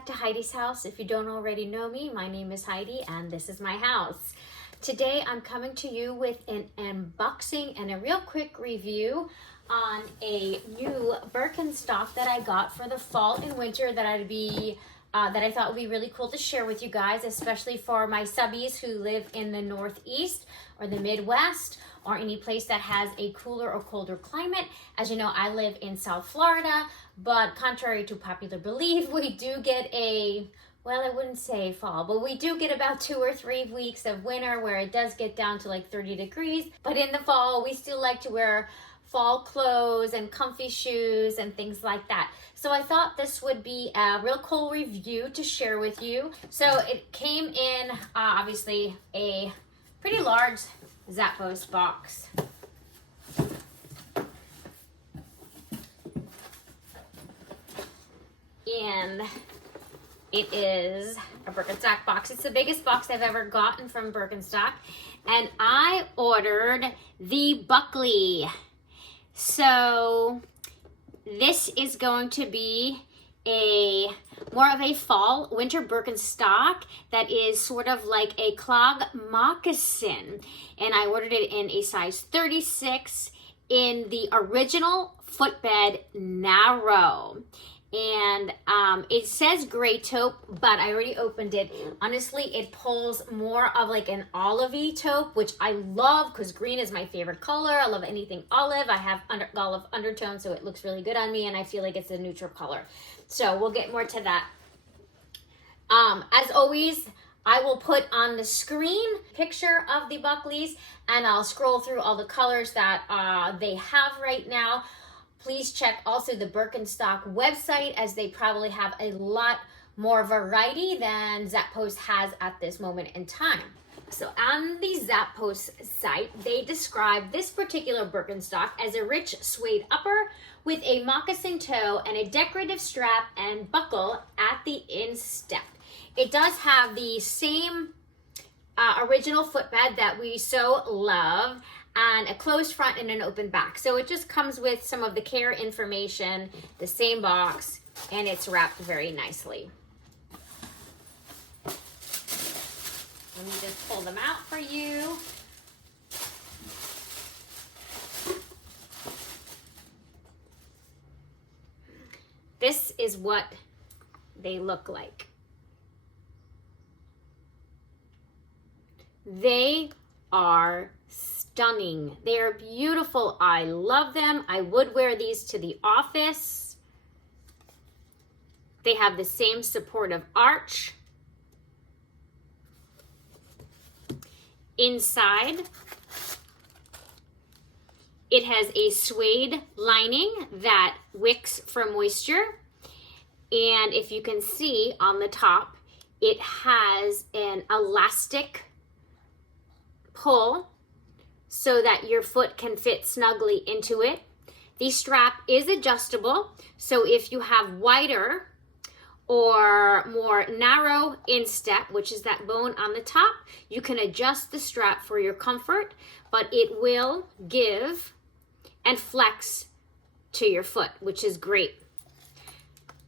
back to Heidi's house. If you don't already know me, my name is Heidi and this is my house. Today I'm coming to you with an unboxing and a real quick review on a new Birkenstock that I got for the fall and winter that I thought would be really cool to share with you guys, especially for my subbies who live in the Northeast or the Midwest or any place that has a cooler or colder climate. As you know, I live in South Florida, but contrary to popular belief, we do get well, I wouldn't say fall, but we do get about 2 or 3 weeks of winter where it does get down to like 30 degrees. But in the fall, we still like to wear fall clothes and comfy shoes and things like that. So I thought this would be a real cool review to share with you. So it came in, obviously, a pretty large Zappos box. And it is a Birkenstock box. It's the biggest box I've ever gotten from Birkenstock. And I ordered the Buckley. So this is going to be more of a fall winter Birkenstock that is sort of like a clog moccasin. And I ordered it in a size 36 in the original footbed narrow. And it says gray taupe, but I already opened it. Honestly, it pulls more of like an olivey taupe, which I love because green is my favorite color. I love anything olive. I have olive undertone, so it looks really good on me, and I feel like it's a neutral color. So we'll get more to that. As always, I will put on the screen picture of the Buckleys, and I'll scroll through all the colors that they have right now. Please check also the Birkenstock website, as they probably have a lot more variety than Zappos has at this moment in time. So on the Zappos site, they describe this particular Birkenstock as a rich suede upper with a moccasin toe and a decorative strap and buckle at the instep. It does have the same original footbed that we so love, and a closed front and an open back. So it just comes with some of the care information, the same box, and it's wrapped very nicely. Let me just pull them out for you. This is what they look like. They are stunning. They are beautiful. I love them. I would wear these to the office. They have the same supportive arch. Inside, it has a suede lining that wicks for moisture. And if you can see on the top, it has an elastic pull so that your foot can fit snugly into it. The strap is adjustable, so if you have wider or more narrow instep, which is that bone on the top, you can adjust the strap for your comfort, but it will give and flex to your foot, which is great.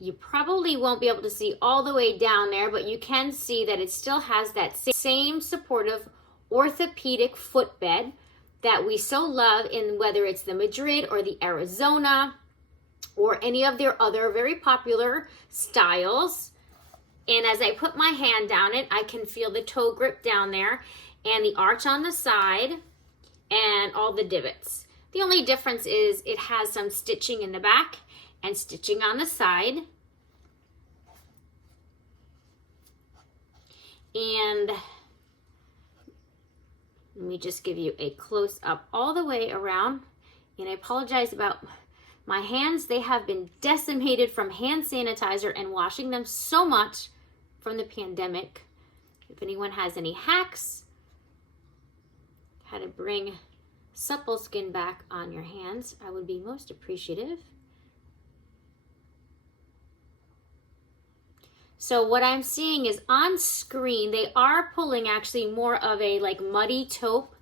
You probably won't be able to see all the way down there, but you can see that it still has that same supportive orthopedic footbed that we so love, in whether it's the Madrid or the Arizona or any of their other very popular styles. And as I put my hand down it, I can feel the toe grip down there and the arch on the side and all the divots. The only difference is it has some stitching in the back and stitching on the side. And let me just give you a close up all the way around. And I apologize about my hands. They have been decimated from hand sanitizer and washing them so much from the pandemic. If anyone has any hacks, how to bring supple skin back on your hands, I would be most appreciative. So what I'm seeing is on screen, they are pulling actually more of a like muddy taupe,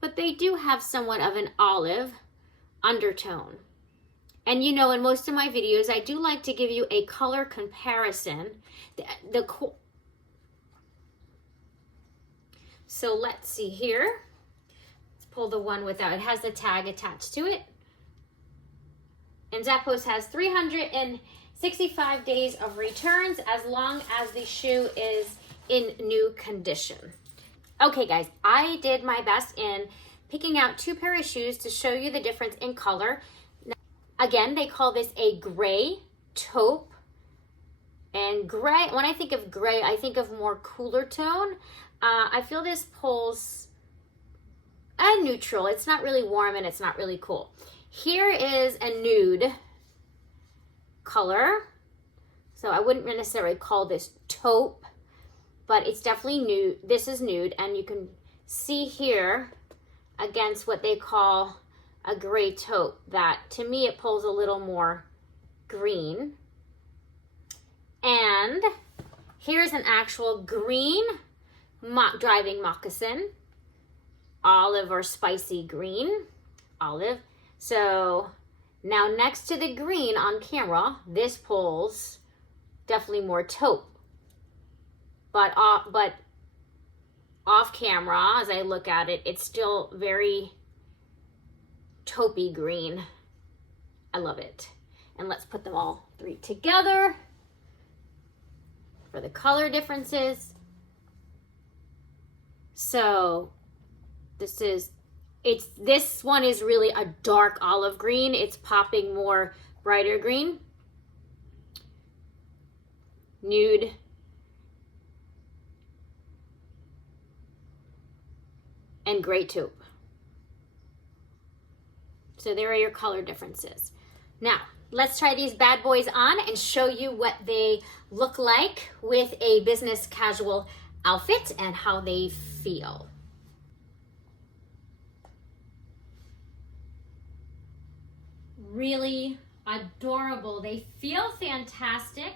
but they do have somewhat of an olive undertone. And you know, in most of my videos, I do like to give you a color comparison. So let's see here. Let's pull the one without. It has the tag attached to it. And Zappos has 365 days of returns as long as the shoe is in new condition. Okay, guys, I did my best in picking out 2 pairs of shoes to show you the difference in color. Now, again, they call this a gray taupe. And gray, when I think of gray, I think of more cooler tone. I feel this pulls a neutral. It's not really warm and it's not really cool. Here is a nude color. So I wouldn't necessarily call this taupe, but it's definitely nude. This is nude, and you can see here against what they call a gray taupe that to me it pulls a little more green. And here's an actual green driving moccasin, olive or spicy green, olive. So now next to the green on camera, this pulls definitely more taupe. But off camera, as I look at it, it's still very taupey green. I love it. And let's put them all 3 together for the color differences. So this one is really a dark olive green. It's popping more brighter green. Nude. And gray taupe. So there are your color differences. Now, let's try these bad boys on and show you what they look like with a business casual outfit and how they feel. Really adorable. They feel fantastic.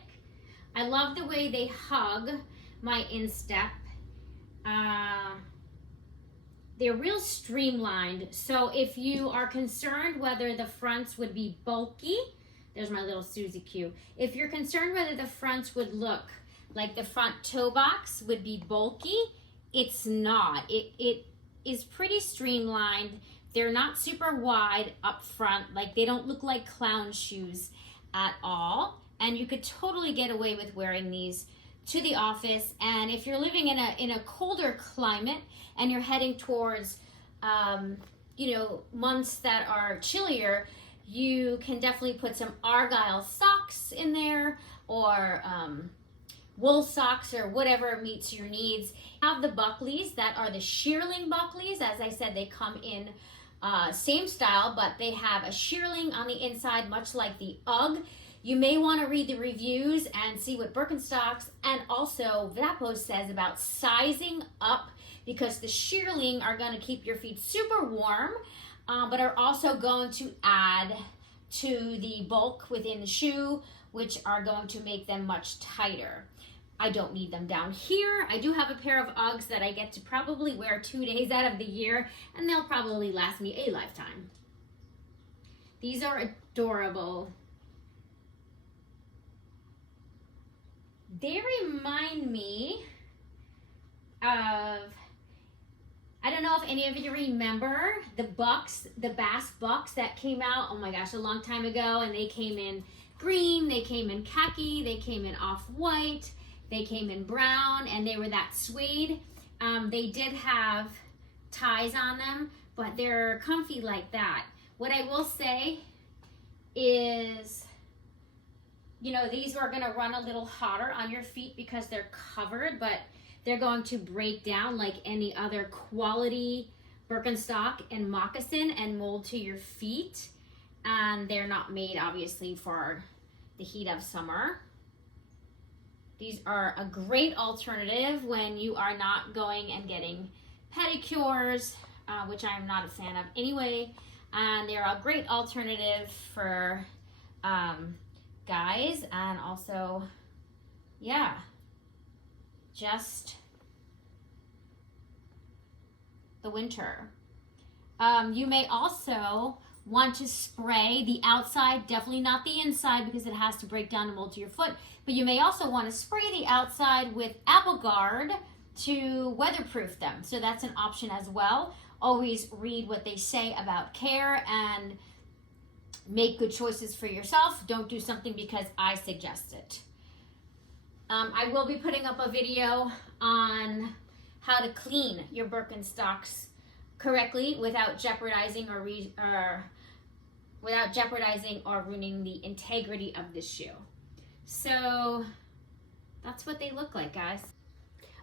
I love the way they hug my instep. They're real streamlined. So if you are concerned whether the fronts would be bulky, there's my little Susie Q. If you're concerned whether the fronts would look like the front toe box would be bulky, it's not. It is pretty streamlined. They're not super wide up front. Like, they don't look like clown shoes at all. And you could totally get away with wearing these to the office. And if you're living in a colder climate and you're heading towards months that are chillier, you can definitely put some Argyle socks in there, or wool socks, or whatever meets your needs. Have the Buckleys that are the shearling Buckleys. As I said, they come in same style, but they have a shearling on the inside, much like the UGG. You may want to read the reviews and see what Birkenstocks and also Zappos says about sizing up, because the shearling are going to keep your feet super warm, but are also going to add to the bulk within the shoe, which are going to make them much tighter. I don't need them down here. I do have a pair of Uggs that I get to probably wear 2 days out of the year, and they'll probably last me a lifetime. These are adorable. They remind me of, I don't know if any of you remember the Bass Bucks that came out, oh my gosh, a long time ago, and they came in green, they came in khaki, they came in off-white, they came in brown, and they were that suede. They did have ties on them, but they're comfy like that. What I will say is, these are going to run a little hotter on your feet because they're covered, but they're going to break down like any other quality Birkenstock and moccasin and mold to your feet. And they're not made, obviously, for the heat of summer. These are a great alternative when you are not going and getting pedicures, which I'm not a fan of anyway. And they're a great alternative for guys, and also, just the winter. You may also want to spray the outside, definitely not the inside because it has to break down and mold to your foot. But you may also want to spray the outside with Apple Guard to weatherproof them. So that's an option as well. Always read what they say about care and make good choices for yourself. Don't do something because I suggest it. I will be putting up a video on how to clean your Birkenstocks correctly without jeopardizing or ruining the integrity of the shoe. So that's what they look like, guys.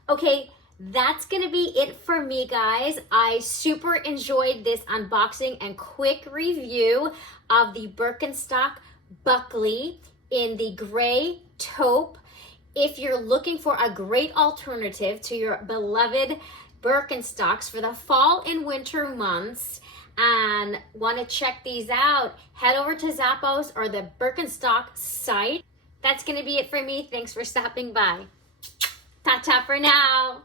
Okay, that's gonna be it for me, guys. I super enjoyed this unboxing and quick review of the Birkenstock Buckley in the gray taupe. If you're looking for a great alternative to your beloved Birkenstocks for the fall and winter months and want to check these out, head over to Zappos or the Birkenstock site. That's going to be it for me. Thanks for stopping by. Ta-ta for now.